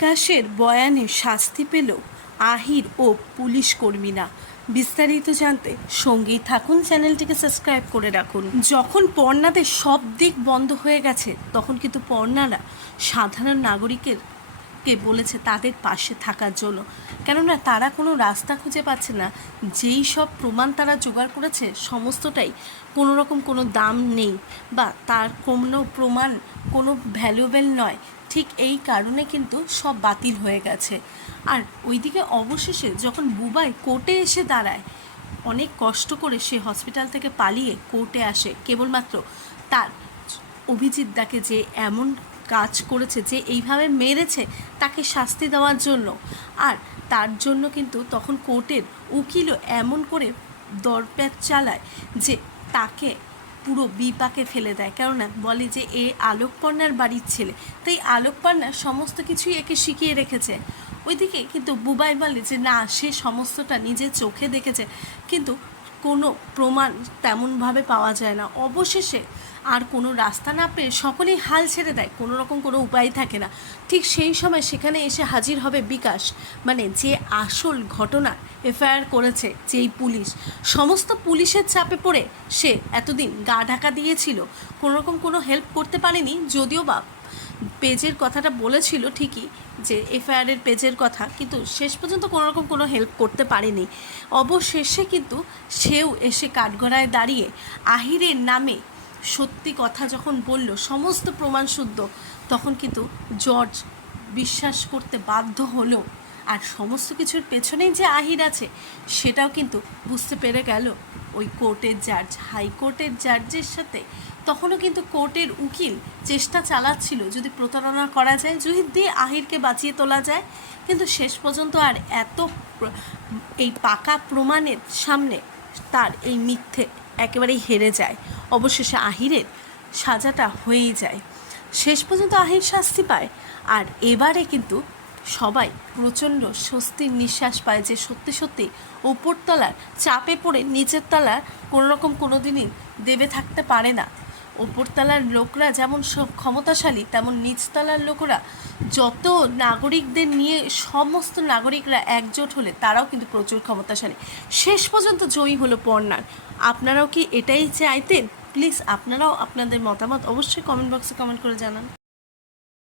বিকাশের বয়ানে শাস্তি পেল আহির ও পুলিশ কর্মীরা। বিস্তারিত জানতে সঙ্গেই থাকুন, চ্যানেলটিকে সাবস্ক্রাইব করে রাখুন। যখন পর্ণাদের সব দিক বন্ধ হয়ে গেছে তখন কিন্তু পর্ণারা সাধারণ নাগরিককে বলেছে তাদের পাশে থাকার জন্য, কেননা তারা কোনো রাস্তা খুঁজে পাচ্ছে না। যেই সব প্রমাণ তারা জোগাড় করেছে সমস্তটাই কোনো রকম কোনো দাম নেই, বা তার কোনো প্রমাণ কোনো ভ্যালুয়েবল নয়। ঠিক এই কারণে কিন্তু সব বাতিল হয়ে গেছে। আর ওইদিকে অবশেষে যখন বুবাই কোর্টে এসে দাঁড়ায়, অনেক কষ্ট করে সে হসপিটাল থেকে পালিয়ে কোর্টে আসে কেবলমাত্র তার অভিজিৎদাকে যে এমন কাজ করেছে, যে এইভাবে মেরেছে, তাকে শাস্তি দেওয়ার জন্য। আর তার জন্য কিন্তু তখন কোর্টের উকিলও এমন করে দরপ্যাচ চালায় যে তাকে পুরো বিপাকে ফেলে দেয়। কেননা বলে যে এ আলোকপর্ণার বাড়ির ছেলে, তাই আলোকপর্ণা সমস্ত কিছুই একে শিখিয়ে রেখেছে। ওইদিকে কিন্তু বুবাই বলে যে না, সে সমস্তটা নিজের চোখে দেখেছে, কিন্তু কোনো প্রমাণ তেমনভাবে পাওয়া যায় না। অবশেষে আর কোনো রাস্তা না পেয়ে সকলেই হাল ছেড়ে দেয়, কোনো রকম কোনো উপায় থাকে না। ঠিক সেই সময় সেখানে এসে হাজির হবে বিকাশ, মানে যে আসল ঘটনা এফআইআর করেছে যেই পুলিশ। সমস্ত পুলিশের চাপে পড়ে সে এতদিন গা ঢাকা দিয়েছিল, কোনো রকম কোনো হেল্প করতে পারেনি। যদিও বা পেজের কথাটা বলেছিল ঠিকই, যে এফআইআরের পেজের কথা, কিন্তু শেষ পর্যন্ত কোনো রকম কোনো হেল্প করতে পারেনি। অবশেষে কিন্তু সেও এসে কাঠগড়ায় দাঁড়িয়ে আহিরের নামে সত্যি কথা যখন বলল, সমস্ত প্রমাণ শুদ্ধ, তখন কিন্তু জর্জ বিশ্বাস করতে বাধ্য হলো। আর সমস্ত কিছুর পেছনেই যে আহির আছে সেটাও কিন্তু বুঝতে পেরে গেল ওই কোর্টের জাজ। হাইকোর্টের জাজের সাথে তখনও কিন্তু কোর্টের উকিল চেষ্টা চালাচ্ছিল যদি প্রতারণা করা যায়, যদি দিয়ে আহিরকে বাঁচিয়ে তোলা যায়। কিন্তু শেষ পর্যন্ত আর এত এই পাকা প্রমাণের সামনে তার এই মিথ্যে একেবারেই হেরে যায়। অবশেষে আহিরের সাজাটা হয়েই যায়। শেষ পর্যন্ত আহির শাস্তি পায়। আর এবারে কিন্তু সবাই প্রচণ্ড স্বস্তির নিঃশ্বাস পায় যে সত্যি সত্যি ওপরতলার চাপে পড়ে নিচের তলার কোনো রকম কোনো দিনই দেবে থাকতে পারে না। ওপরতলার লোকরা যেমন সব ক্ষমতাশালী, তেমন নিচতলার লোকরা যত নাগরিকদের নিয়ে সমস্ত নাগরিকরা একজোট হলে তারাও কিন্তু প্রচুর ক্ষমতাশালী। শেষ পর্যন্ত জয়ী হলো পর্ণার। আপনারাও কি এটাই চাইতেন? প্লিজ আপনারাও আপনাদের মতামত অবশ্যই কমেন্ট বক্সে কমেন্ট করে জানান।